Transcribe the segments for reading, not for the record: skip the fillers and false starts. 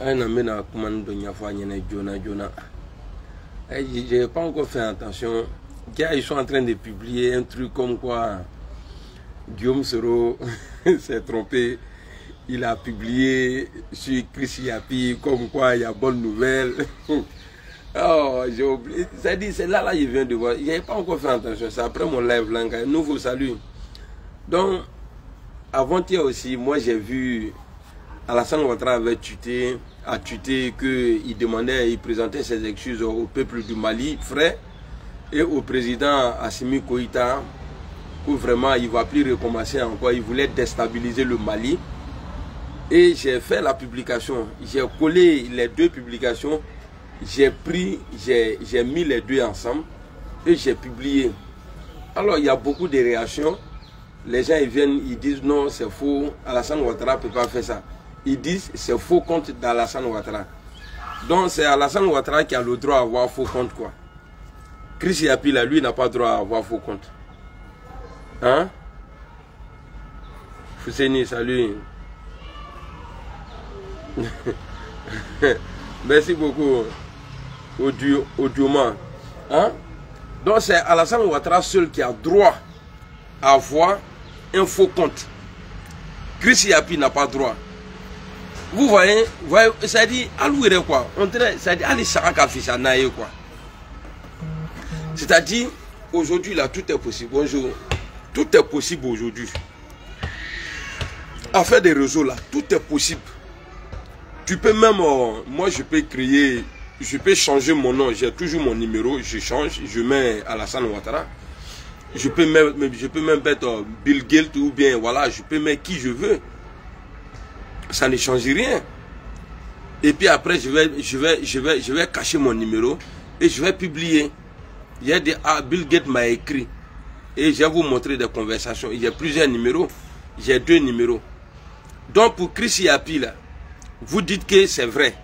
J'ai pas encore fait attention. Ils sont en train de publier un truc comme quoi Guillaume Soro s'est trompé. Il a publié sur Chris Yapi comme quoi il y a bonne nouvelle. Oh, j'ai oublié. C'est là, je viens de voir. Je n'ai pas encore fait attention. C'est après mon live là. Nouveau salut. Donc, avant-hier aussi, moi j'ai vu Alassane Ouattara avait tuté qu'il demandait, il présentait ses excuses au peuple du Mali, frère, et au président Assimi Goïta, que vraiment il ne va plus recommencer encore, il voulait déstabiliser le Mali. Et j'ai fait la publication, j'ai collé les deux publications, j'ai mis les deux ensemble et j'ai publié. Alors il y a beaucoup de réactions, les gens ils viennent, ils disent non c'est faux, Alassane Ouattara ne peut pas faire ça. Ils disent c'est faux compte d'Alassane Ouattara. Donc c'est Alassane Ouattara qui a le droit à avoir faux compte quoi. Chris Yapi là, lui n'a pas le droit à avoir faux compte. Hein? Fousséni, salut. Merci beaucoup. Audioman. Hein? Donc c'est Alassane Ouattara seul qui a droit à avoir un faux compte. Chris Yapi n'a pas droit. Vous voyez, ça dit, alouire quoi. On dirait, ça dit, allez, ça a quoi. C'est-à-dire, aujourd'hui, là, tout est possible. Bonjour. Tout est possible aujourd'hui. À faire des réseaux, là, tout est possible. Tu peux même, moi, je peux créer, je peux changer mon nom. J'ai toujours mon numéro, je change, je mets Alassane Ouattara. Je peux même mettre Bill Gates ou bien, voilà, je peux mettre qui je veux. Ça ne change rien. Et puis après, je vais cacher mon numéro et je vais publier. Il y a des Bill Gates m'a écrit et je vais vous montrer des conversations. Il y a plusieurs numéros. J'ai 2 numéros. Donc pour Chris Yapi là, vous dites que c'est vrai.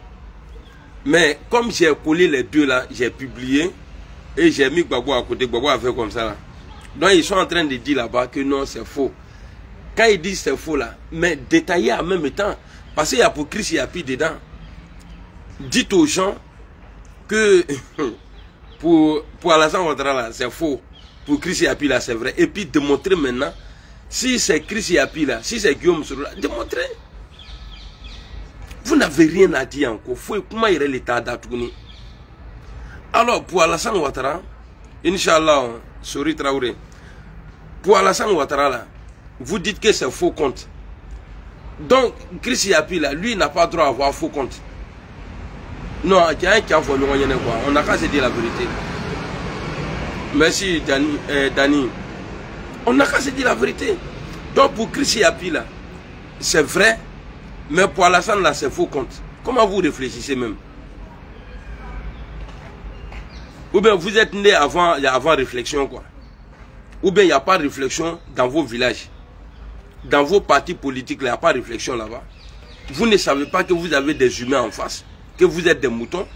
Mais comme j'ai collé les deux là, j'ai publié et j'ai mis Gbagbo à côté. Gbagbo a fait comme ça là. Donc ils sont en train de dire là-bas que non, c'est faux. Quand ils disent c'est faux là, mais détaillé en même temps, parce qu'il y a pour Chris Yapi dedans. Dites aux gens que pour Alassane Ouattara là, c'est faux. Pour Chris Yapi là, c'est vrai. Et puis démontrer maintenant, si c'est Chris Yapi là, si c'est Guillaume Soro là, démontrer. Vous n'avez rien à dire encore. Faut comment il est l'état d'Atouni. Alors pour Alassane Ouattara, Inch'Allah, Sori Traoré, pour Alassane Ouattara là, vous dites que c'est faux compte. Donc, Chris Yapi, là, lui, n'a pas droit à avoir faux compte. Non, il y a un qui a volé, on n'a qu'à se dire la vérité. Merci, Dani. On n'a qu'à se dire la vérité. Donc, pour Chris Yapi, là, c'est vrai, mais pour Alassane, là, c'est faux compte. Comment vous réfléchissez même? Ou bien vous êtes né avant réflexion, quoi. Ou bien il n'y a pas de réflexion dans vos villages. Dans vos partis politiques, il n'y a pas de réflexion là-bas. Vous ne savez pas que vous avez des humains en face, que vous êtes des moutons.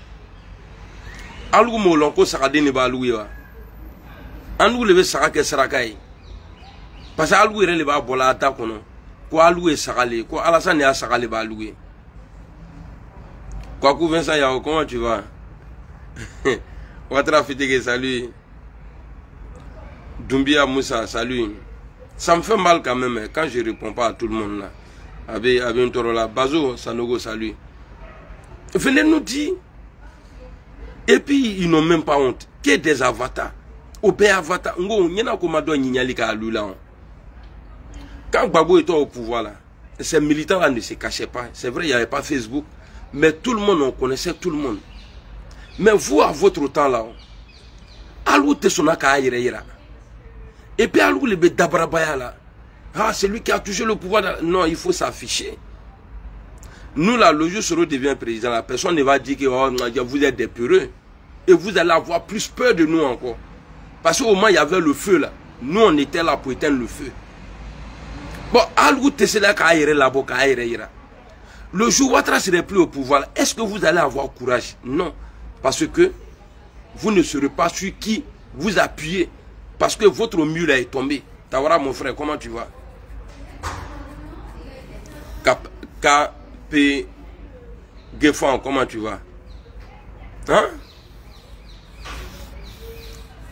Alou molonko sarade ne ba alou ya. Anou leve sarake sarakai. Parce que alou ire le ba bola ata kono. Ko alou e sarale, ko Alassane a sarale ba alou. Quoi que Vincent Yao, comment tu vas? Ouattara Fitege, salut. Doumbia Moussa, salut. Ça me fait mal quand même quand je ne réponds pas à tout le monde là. Avec un toro là. Bazo, Sanogo, salut. Venez nous dire. Et puis ils n'ont même pas honte. Que des avatars. Au père avatar. Quand Gbagbo était au pouvoir là, ces militants là ne se cachaient pas. C'est vrai, il n'y avait pas Facebook. Mais tout le monde, on connaissait tout le monde. Mais vous, à votre temps là, alou te sonaka ira. Et puis alou le dabrabaya là, ah c'est lui qui a touché le pouvoir. Non, il faut s'afficher. Nous là, le jour Soro devient président, la personne ne va dire que oh, vous êtes des peureux. Et vous allez avoir plus peur de nous encore. Parce qu'au moins il y avait le feu là. Nous on était là pour éteindre le feu. Bon, alou te sonaka là-bas ira. Le jour où Ouattara serait plus au pouvoir, est-ce que vous allez avoir courage? Non. Parce que vous ne serez pas sur qui vous appuyez. Parce que votre mur est tombé. Tawara, mon frère, comment tu vas? Gueffan, comment tu vas? Hein?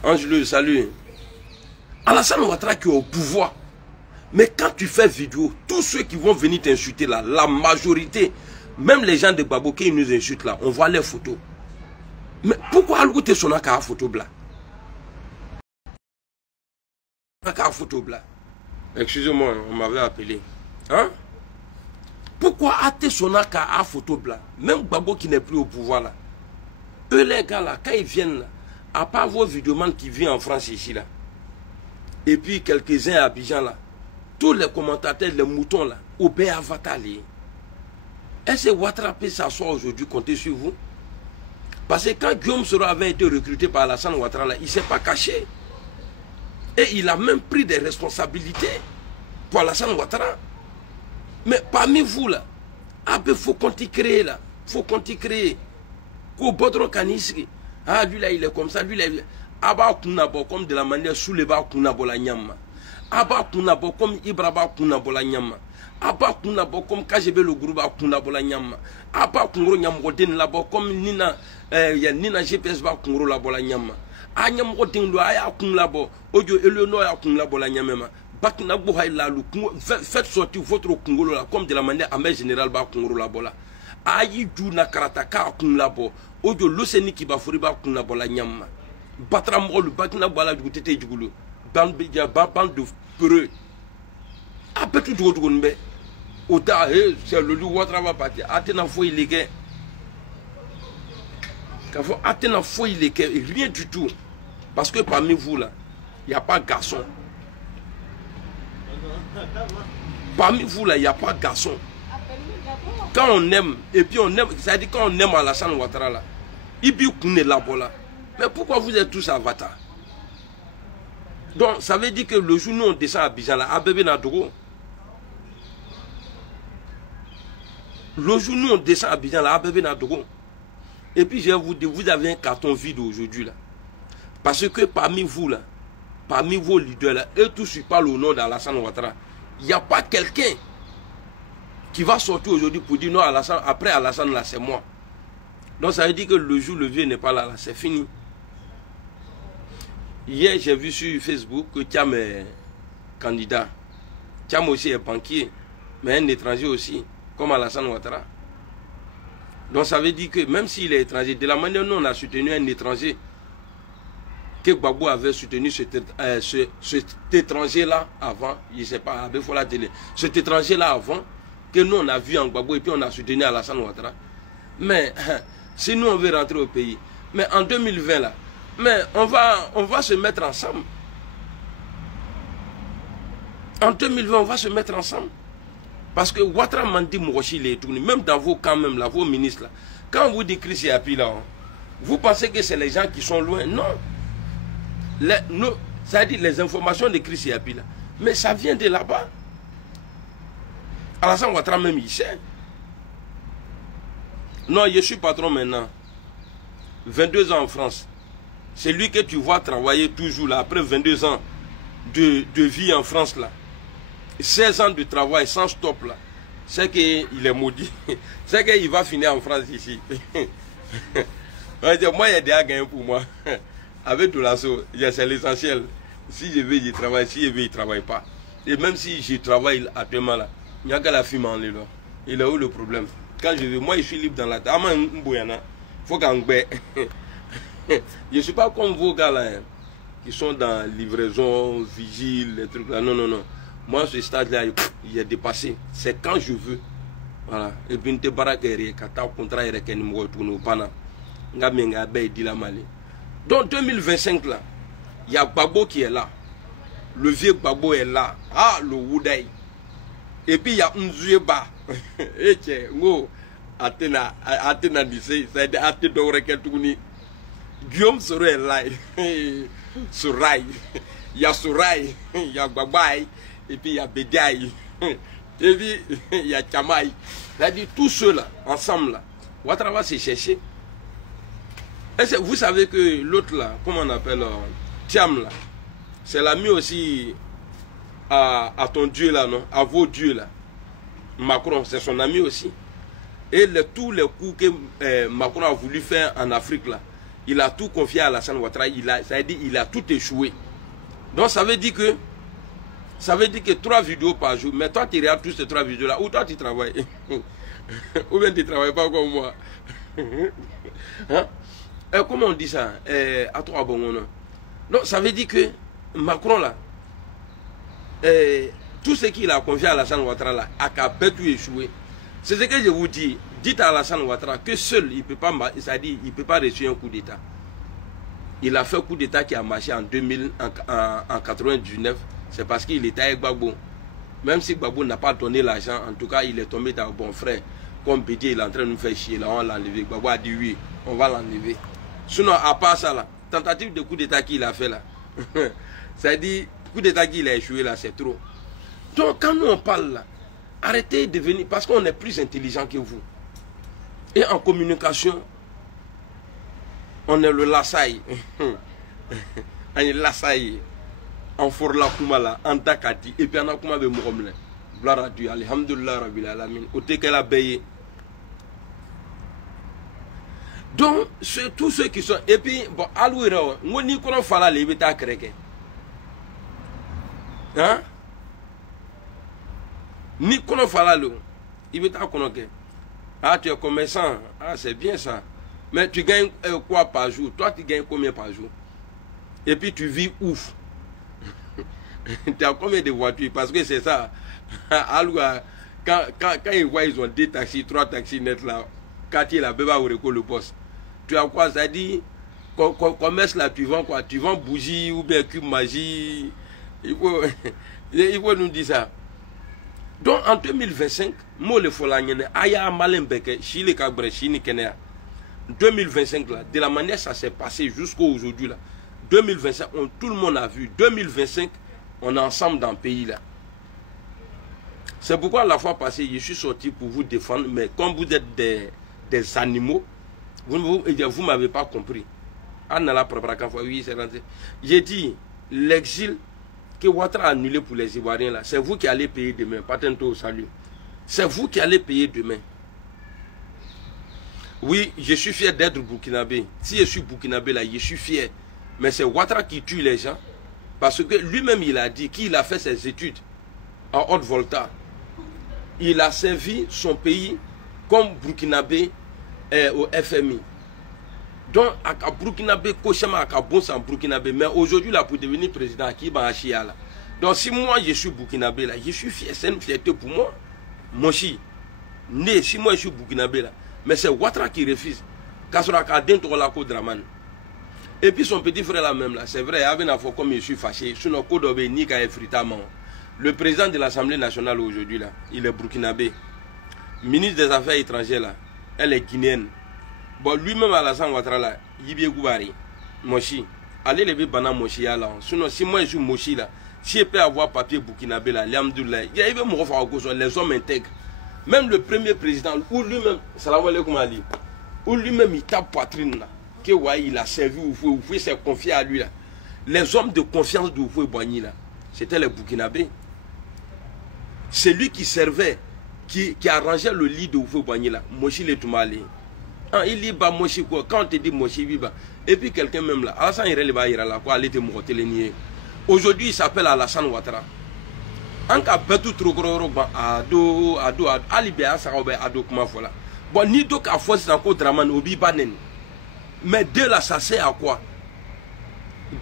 Angelou, salut. Alassane Ouattara qui est au pouvoir. Mais quand tu fais vidéo, tous ceux qui vont venir t'insulter là, la majorité, même les gens de Gbagbo qui nous insultent là, on voit leurs photos. Mais pourquoi Algoute Sonaka a photo blanc? Photo blanc. Excusez-moi, on m'avait appelé. Hein? Pourquoi Ate Sonaka a photo blanc? Même Gbagbo qui n'est plus au pouvoir là. Eux les gars là, quand ils viennent là, à part vos vidéomans qui vivent en France ici là, et puis quelques-uns à Abidjan là, tous les commentateurs, les moutons là, au Béa Vatali. Est-ce que Ouattara peut s'asseoir aujourd'hui, compter sur vous? Parce que quand Guillaume Soro avait été recruté par Alassane Ouattara là, il ne s'est pas caché. Et il a même pris des responsabilités pour Alassane Ouattara. Mais parmi vous là, il faut qu'on t'y crée là. Il faut qu'on t'y crée. Qu'au Bodron Kanisri. Ah, lui là, il est comme ça. Lui là, il est. Aba Kunabo, comme de la manière sous les bas Kunabo la Nyama. Aba Kunabo, comme Ibraba Kunabo la Nyama. Aba Kunabo, comme KGB le groupe Kunabo la Nyama. Aba Kunro Nyamrodin là-bas, comme Nina, Nina GPS va Kunro la Nyama. Anyamrodin lo aya Kunlabo, Odio Eleonore a Kunlabo la Nyama. Baknabo Hailalu, faites sortir votre Kungolo là, comme de la manière Amé Général ba Kunro la bola. Ayi du na karataka Kunlabo, Odio Loseni qui va Furiba Kunlabo la Nyama. Batramol, Bakina Bala du Tété du Goulou, bande de peureux. Après tout le monde, Ota, c'est le loup Ouattara va partir. Atena foi il est Atena foi il est rien du tout. Parce que parmi vous là, il n'y a pas de garçon. Parmi vous là, il n'y a pas de garçon. Quand on aime, et puis on aime, c'est-à-dire quand on aime Alassane Ouattara là, il dit qu'on est là-bas. Mais pourquoi vous êtes tous avatars? Donc ça veut dire que le jour où on descend à Abidjan là, à Bébé Nadogo. Le jour où on descend à Abidjan là, à Bébé Nadogo. Et puis je vais vous dire, vous avez un carton vide aujourd'hui là. Parce que parmi vous là, parmi vos leaders là, eux tous ils parlent au nom d'Alassane Ouattara. Il n'y a pas quelqu'un qui va sortir aujourd'hui pour dire non, Alassane, après Alassane là c'est moi. Donc ça veut dire que le jour où le vieux n'est pas là, c'est fini. Hier, j'ai vu sur Facebook que Thiam est candidat. Thiam aussi est banquier, mais un étranger aussi, comme Alassane Ouattara. Donc ça veut dire que même s'il est étranger, de la manière dont on a soutenu un étranger, que Gbagbo avait soutenu cet étranger-là avant, je ne sais pas, avec la télé, cet étranger-là avant, que nous on a vu en Gbagbo et puis on a soutenu Alassane Ouattara. Mais si nous on veut rentrer au pays, mais en 2020 là, mais on va se mettre ensemble. En 2020, on va se mettre ensemble. Parce que Ouattara Mandi Mourochi les tourné, même dans vos camps, même là, vos ministres là. Quand vous dites Chris Yapi là, vous pensez que c'est les gens qui sont loin? Non. Ça veut dire les informations de Chris Yapi là. Mais ça vient de là-bas. Alassane Ouattara même il sait. Non, je suis patron maintenant. 22 ans en France. C'est lui que tu vois travailler toujours là, après 22 ans de vie en France là. 16 ans de travail sans stop là. C'est qu'il est maudit. C'est qu'il va finir en France ici. Moi, il y a des à gagner pour moi. Avec tout l'assaut, c'est l'essentiel. Si je veux, je travaille. Si je veux, je ne travaille pas. Et même si je travaille actuellement là, il n'y a qu'à la fume en l'élan. Il est où le problème? Quand je veux, moi je suis libre dans la tête. Il faut qu'on baie. Je ne suis pas comme vos gars là, hein, qui sont dans livraison, vigile, les trucs là. Non, non, non. Moi, ce stade-là, il est dépassé. C'est quand je veux. Voilà. Et puis, je suis contrat donc, 2025 là, il y a Gbagbo qui est là. Le vieux Gbagbo est là. Ah, le Woudaï. Et puis, il y a Nzuyeba. Et tiens, Atena Dissé, ça a été Atena Doreke. Guillaume Soro est là. Souraï. Il y a Souraï, il y a Gbabaï, et puis il y a Bédaï, et puis il y a Chamaï. C'est-à-dire tous ceux-là, ensemble là, Ouattara va se chercher. Et vous savez que l'autre là, comment on appelle, Thiam là, c'est l'ami aussi à ton Dieu là, non? À vos dieux là. Macron, c'est son ami aussi. Et tous les coups que Macron a voulu faire en Afrique, là, il a tout confié à Alassane Ouattara. Ça veut dire il a tout échoué. Donc ça veut dire que 3 vidéos par jour. Mais toi, tu regardes tous ces 3 vidéos-là. Ou toi, tu travailles. Ou bien tu ne travailles pas comme moi. Hein? Comment on dit ça? À toi, bon, non. Donc ça veut dire que Macron, là, tout ce qu'il a confié à Alassane Ouattara, là, a tout échoué. C'est ce que je vous dis. Dites à Alassane Ouattara que seul, il ne peut pas, c'est-à-dire, il peut pas réussir un coup d'État. Il a fait un coup d'État qui a marché en 99. C'est parce qu'il était avec Gbagbo. Même si Gbagbo n'a pas donné l'argent, en tout cas, il est tombé dans bon frère. Comme Bédier, il est en train de nous faire chier. Là, on l'a enlevé. Gbagbo a dit oui, on va l'enlever. Sinon, à part ça, là, tentative de coup d'État qu'il a fait là, c'est-à-dire, coup d'État qu'il a échoué là, c'est trop. Donc, quand nous on parle là, arrêtez de venir, parce qu'on est plus intelligent que vous. Et en communication, on est le lassaï. On est lassaï. En forla kumala, en dakati, et puis en akuma be mouromle. Gloire à Dieu, alhamdulillah rabbil alamin. Ote qu'elle a payé. Donc, tous ceux qui sont, et puis, bon, alouira, on n'y connaît pas la libéta créque. Hein? Ni connaît pas la l'eau. Il veut t'en connaître. Ah, tu es commerçant. Ah, c'est bien ça. Mais tu gagnes quoi par jour? Toi, tu gagnes combien par jour? Et puis, tu vis ouf. Tu as combien de voitures? Parce que c'est ça. Quand ils voient, ils ont 2 taxis, 3 taxis nets là. Quartier là, bébé au le poste. Tu as quoi? Ça dit, commerce là, tu vends quoi? Tu vends bougie ou bien cube magie. Il faut nous dire ça. Donc en 2025, moi le Folangene, Aya Malembeke, Chili Cabre, Chini Kenya. 2025 là, de la manière ça s'est passé jusqu'à aujourd'hui là. 2025, tout le monde a vu. 2025, on est ensemble dans le pays là. C'est pourquoi la fois passée, je suis sorti pour vous défendre, mais comme vous êtes des animaux, vous ne m'avez pas compris. Oui, c'est rentré. J'ai dit, l'exil que Ouattara a annulé pour les Ivoiriens là, c'est vous qui allez payer demain. Pas tantôt au salut. C'est vous qui allez payer demain. Oui, je suis fier d'être burkinabé. Si je suis burkinabé là, je suis fier. Mais c'est Ouattara qui tue les gens. Parce que lui-même, il a dit qu'il a fait ses études en Haute-Volta. Il a servi son pays comme burkinabé au FMI. Donc, à burkinabé, Kochama, à bon en burkinabé. Mais aujourd'hui, là, pour devenir président, qui va acheter là. Donc, si moi, je suis burkinabé là, je suis fier. C'est une fierté pour moi. Moshi. Né, si moi, je suis burkinabé là. Mais c'est Ouattara qui refuse. Et puis son petit frère là même là, c'est vrai, il y avait une fois comme je suis fâché. Sinon, le président de l'Assemblée nationale aujourd'hui là, il est burkinabé. Ministre des Affaires étrangères là, elle est guinéenne. Bon, lui-même Alassane Ouattara là, il est Goubari, Moshi. Allez lever Bana Moshi là. Sinon, si moi je suis Moshi là, si je peux avoir papier burkinabé là, l'Amdoullah, il y a les hommes intègres. Même le premier président, ou lui-même, salam alaikum Ali, ou lui-même il tape poitrine là, que ouais, il a servi Oufoué s'est confié à lui là. Les hommes de confiance d'Oufoué Boigny là, c'était les Burkinabés. C'est lui qui servait, qui arrangeait le lit de Oufoué Boigny là, Moshi le Toumalé. Il dit bah Moshi quoi, quand on te dit Moshi viva, et puis quelqu'un même là, Alassane Irel là, quoi, il était mort, aujourd'hui il s'appelle Alassane Ouattara. En cas de trop gros, ado, alibé, ça va ado comment voilà. Bon, ni donc à force encore draman obi banen. Mais dès là, ça sert à quoi?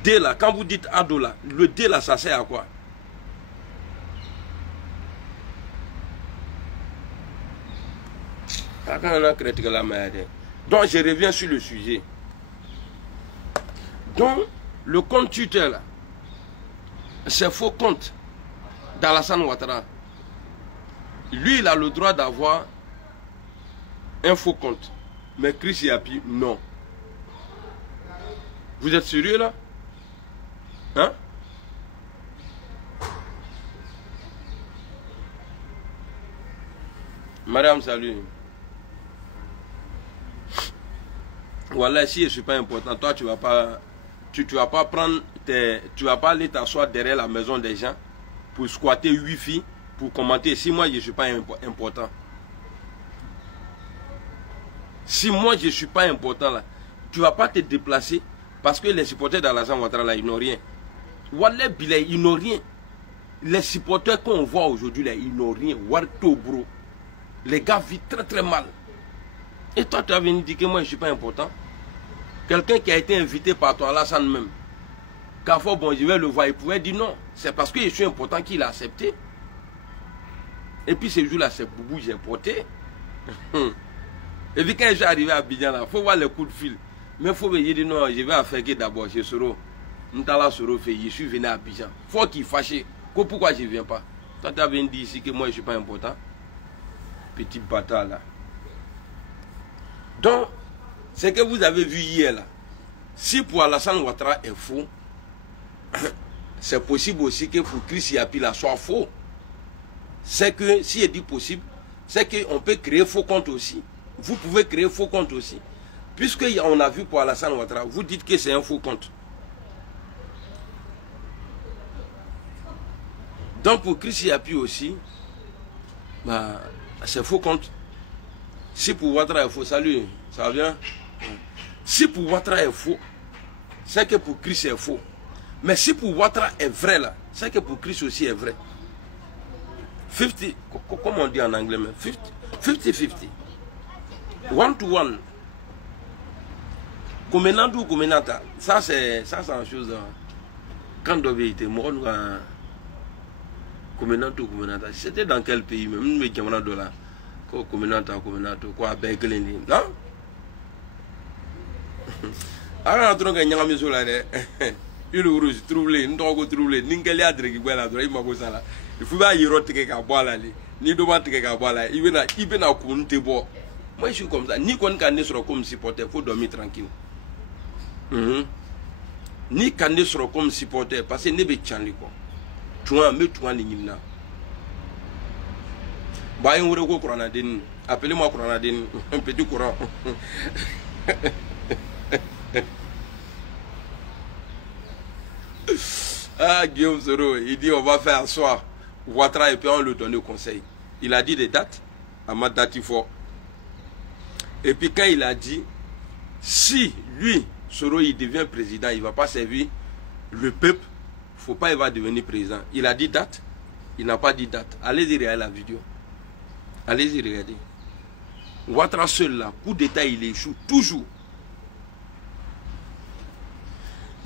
Dès là, quand vous dites ado là, le dès là, ça sert à quoi? Donc, je reviens sur le sujet. Donc, le compte Twitter là, c'est faux compte d'Alassane Ouattara. Lui, il a le droit d'avoir un faux compte. Mais Chris Yapi, non. Vous êtes sérieux là? Hein? Madame, salut. Voilà, si je ne suis pas important, toi, tu vas pas prendre tu vas pas aller t'asseoir derrière la maison des gens pour squatter wifi, pour commenter. Si moi, je ne suis pas important. Si moi je ne suis pas important là, tu ne vas pas te déplacer parce que les supporters d'Alassane Ouattara là, ils n'ont rien. Wallah Bilay, ils n'ont rien. Les supporters qu'on voit aujourd'hui là, ils n'ont rien. Warto bro. Les gars vivent très très mal. Et toi, tu as venu dire que moi je ne suis pas important. Quelqu'un qui a été invité par toi, Alassane même, qu'à fois bon, je vais le voir, il pouvait dire non. C'est parce que je suis important qu'il a accepté. Et puis ce jour-là, c'est Boubou, j'ai porté. Et puis quand je suis arrivé à Abidjan, il faut voir les coups de fil. Mais il faut me dire non, je vais affecter d'abord chez Soro. Ntala Soro fait, je suis venu à Abidjan. Il faut qu'il fâche. Pourquoi je ne viens pas? Toi, tu as venu dire ici que moi je ne suis pas important. Petit bâtard là. Donc, ce que vous avez vu hier là, si pour Alassane Ouattara est faux, c'est possible aussi que pour Chris Yapi là soit faux. C'est que, si il dit possible, c'est qu'on peut créer faux compte aussi. Vous pouvez créer faux compte aussi. Puisqu'on a vu pour Alassane Ouattara, vous dites que c'est un faux compte. Donc pour Chris Yapi aussi, bah, c'est faux compte. Si pour Ouattara est faux, salut, ça va bien? Si pour Ouattara est faux, c'est que pour Chris est faux. Mais si pour Ouattara est vrai là, c'est que pour Chris aussi est vrai. 50, comment on dit en anglais, 50-50. One to one. Comenando ou comenata. Ça c'est une chose. Quand Dobé était mort, nous comenando ou comenata. C'était dans quel pays même? Nous mettons là dollar. Comenata, quoi, Begleni. Non? Alors, on a gagné un peu là. Il rouge, troublé, nous avons troublé. N'ingélie à dire qu'il y a là, il m'a posé là. Il faut pas y retourner qu'à boire là. Ni devant qu'à boire là. Il vient à compter bon. Moi je suis comme ça. Ni qu'on canne sur comme supporter, faut dormir tranquille. Ni canne sur comme supporter, parce que ne be chanli quoi. Tu as mis toi l'ingina. Bah un euro coronadine. Appelez-moi coronadine, un petit courant. Ah, Guillaume Soro, il dit on va faire un soir Ouattara et puis on lui donne le conseil. Il a dit des dates, à ma date il faut. Et puis quand il a dit, si lui, Soro, il devient président, il ne va pas servir le peuple, il ne faut pas qu'il va devenir président. Il a dit date, il n'a pas dit date. Allez-y regarder la vidéo. Allez-y regarder. Ouattara seul là, coup d'état il échoue toujours.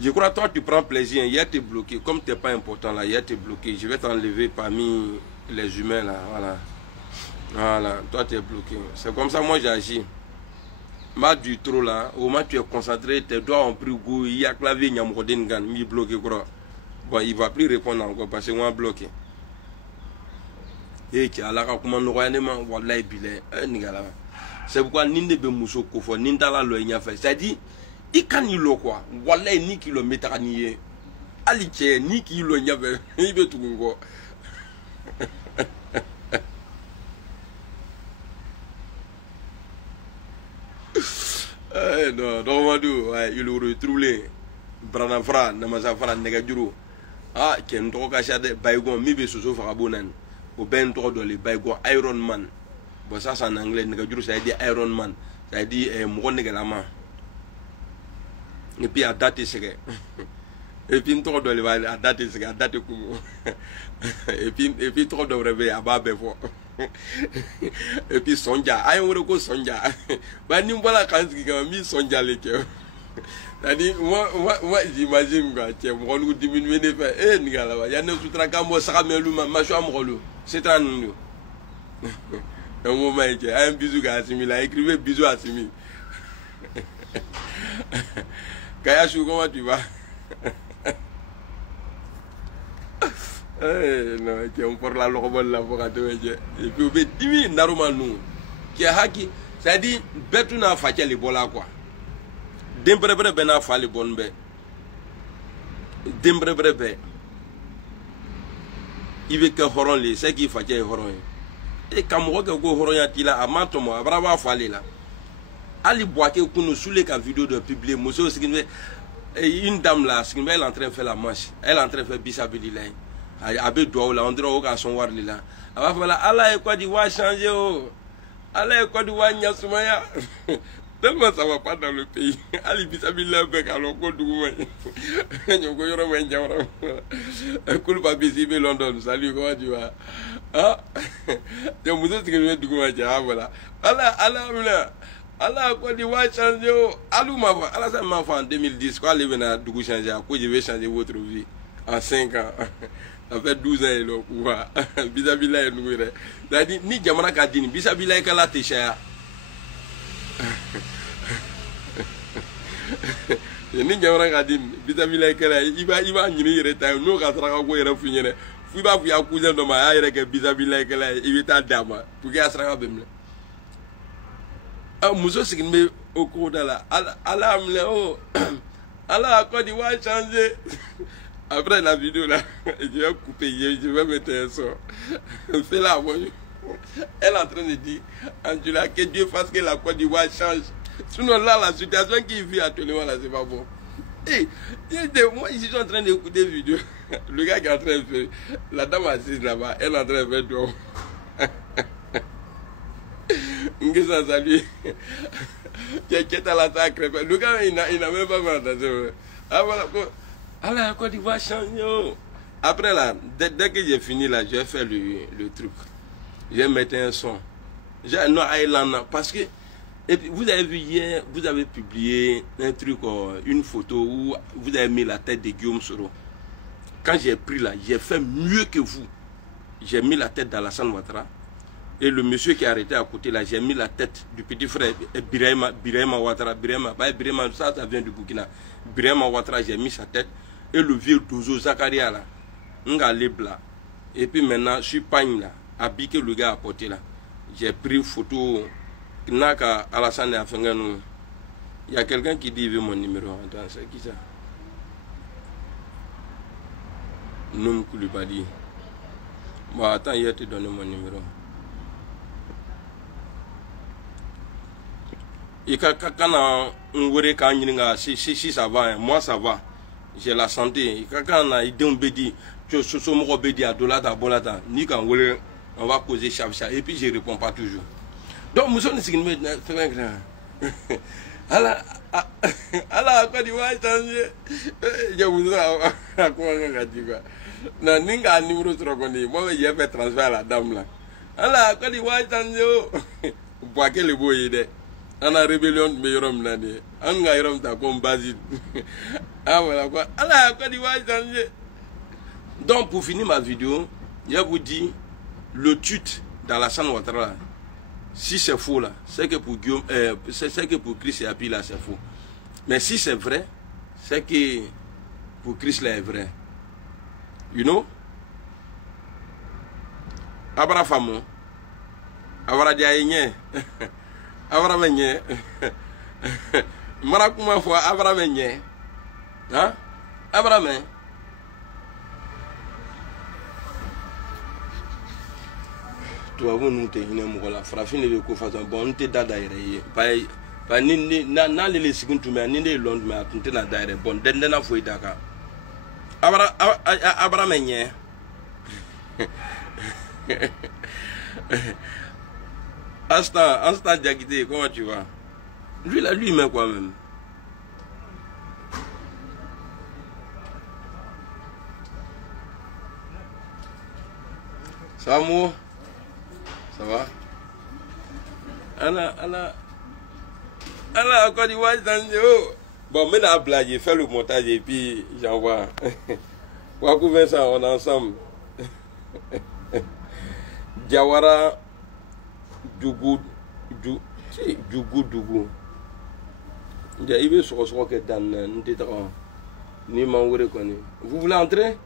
Je crois que toi tu prends plaisir, hier tu es bloqué, comme tu n'es pas important là, hier tu es bloqué, je vais t'enlever parmi les humains là, voilà. Voilà, toi tu es bloqué. C'est comme ça moi j'agis. Ma du trop là, au moins tu es concentré, tes doigts ont pris goût, il y a clavier, il y a un mi bloqué quoi. Bon, il ne va plus répondre encore parce que moi bloqué. Et qui a la comment nous voyons, voilà, c'est pourquoi ni ne be muso kofo, ni dans la loi il y a fait. C'est-à-dire, il can y lo quoi, voilà, ni qui le met à nier. Alice, ni qui le y avait, il veut tout go. Non, Romadou, il le retrouvé. Branafra, Namazafra, Negadjuru. Ah, qui est un droit caché de Baygon, mi be soso farabonan. Au ben droit de les Baygon, Iron Man. Bon, ça c'est en anglais, Negadjuru, ça veut dire Iron Man. Ça veut dire Mouron Negalama. Et puis à date, c'est et puis trop de l'évaluer à date, c'est à date. Et puis trop de réveiller à bas befo. Et puis Sonja, aïe on reco Sonja. Bah ni voilà quand il a mis Sonja les cœurs. C'est-à-dire moi j'imagine quoi, tiens, on nous diminue les faits. Eh Nigala, il y a 9 tracas, ça ramène le macho molo. C'est un nous. Un moment il a un bisou à Simi, il a écrivé bisou à Simi. Kayachou, comment tu vas? Non, on porte la lorobole là pour attendre. Et puis, on peut dire, normalement, qui a haki, c'est-à-dire, bête n'a pas fait les bolas quoi. D'imbrébrer ben a fait les bonnes bêtes. D'imbrébrer ben. Il veut que Horon les, c'est qu'il fait les Horon. Et quand on regarde Horon Yatila, à Mantomo, à Brava Fallé là. Ali Boaké, qu'on nous soulève la vidéo de publier, monsieur, une dame là, elle est en train de faire la manche, elle est en train de faire bisabili là. Avec doigt là, on dirait au garçon voir là. Alors voilà, Allah est quoi dit, va changer oh. Allez, Côte d'Ivoire, Soumaya. Tellement ça va pas dans le pays. Ali Bisabila Bek alors Côte d'Ivoire. Nous voyons un diamant. Un coup de papier London. Salut, comment tu vas? Ah, tu me dis que je vais du coup, voilà. Allah, Côte d'Ivoire changer. Alou ma voix. Allah, ça m'a fait en 2010. Quoi, les venants du coup changer. À quoi je vais changer votre vie en 5 ans? Ça fait 12 ans et le pouvoir. Bisabila est nouveau. C'est-à-dire, ni Jamana Kadini, Bisabila est qu'à la téchère. Ni Jamana Kadini, Bisabila est qu'à la. Il va y retirer. Nous, quand on a quoi, il va finir. Il va vous accuser de ma aire que Bisabila est qu'à la. Il va être dama. Pour qu'il y ait un problème. Ah, Mousso, c'est qu'il met au cours de la. Allah, Allah, Côte d'Ivoire changé. Après la vidéo là, je vais couper, je vais mettre un son. Fais la voix. Elle est en train de dire, Angela, que Dieu fasse que la Côte d'Ivoire change. Sinon là, la situation qu'il vit actuellement là, c'est pas bon. Et moi, je suis en train d'écouter la vidéo. Le gars qui est en train de faire, la dame assise là-bas, elle est en train de faire tout. Ngesa salut. Quelqu'un à la sacrée. Le gars, il n'a même pas fait attention. Ah voilà. Alors, Côte d'Ivoire change. Après là, dès que j'ai fini là, je vais faire le truc. Je vais mettre un son. Non, Island, parce que, et puis, vous avez vu hier, vous avez publié un truc, une photo où vous avez mis la tête de Guillaume Soro. Quand j'ai pris là, j'ai fait mieux que vous. J'ai mis la tête d'Alassane Ouattara. Et le monsieur qui est arrêté à côté là, j'ai mis la tête du petit frère Birahima Ouattara. Birahima, ça vient du Burkina. Birahima Ouattara, j'ai mis sa tête. Et le vieux Dozo Zakaria là, là. Et puis maintenant, je suis pagne là, habillé que le gars a porté là. J'ai pris photo. Naka Alassane a fait un. Il y a quelqu'un qui dit veut mon numéro. Attends, c'est qui ça? Noum Koulibaly. Bon, attends, il a te donné mon numéro. Et quand on voit si ça va, moi ça va. J'ai la santé. Quand on a idée, on peut dire que ce soit mon bédi à dolata, bolata, ni quand on va causer chat. Et puis je ne réponds pas toujours. Donc, nous sommes ici. Allah, Côte d'Ivoire changé. Je vous dis, comment on dit quoi? Non, ninga numéro 3. Moi, j'ai fait transfert à la dame là. Allah, Côte d'Ivoire changé. Pour quel beau idée? On a rébellion de Meyorom l'année. On a Yorom ta comme Basile. Ah voilà quoi. Allah, Côte d'Ivoire changé. Donc, pour finir ma vidéo, je vous dis le tweet d'Alassane Ouattara. Si c'est faux là, c'est que pour Guillaume, c'est que pour Chris et Api là, c'est faux. Mais si c'est vrai, c'est que pour Chris là est vrai. You know? Abra famo. Abra diayenye. Abra menye. Marakuma fois abra menye. Hein? Abra men. Tu as vu nous te hine mugola. Frafine le ko façon bon nous te dada ire. Pa ni na le segun tu me ni de lond me atunte na daire bon den na foi daka. Abra menye. Asta Diakité, comment tu vas? Lui là, lui même quoi même. Ça va moi? Ça va? Allah, Côte d'Ivoire, bon, mais la blague, j'ai fait le montage et puis j'envoie. Wakou Vincent, on est ensemble. Diawara Dougou. Il veut se recevoir que dans ni m'en reconnaît. Vous voulez entrer?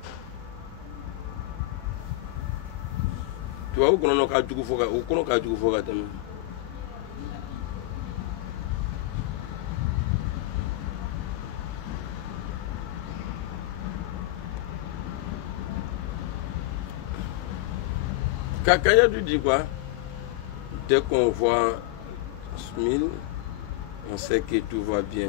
Tu vois, on a du coup, on a du coup, Kakaya tu dis quoi? Dès qu'on voit Smil, on sait que tout va bien.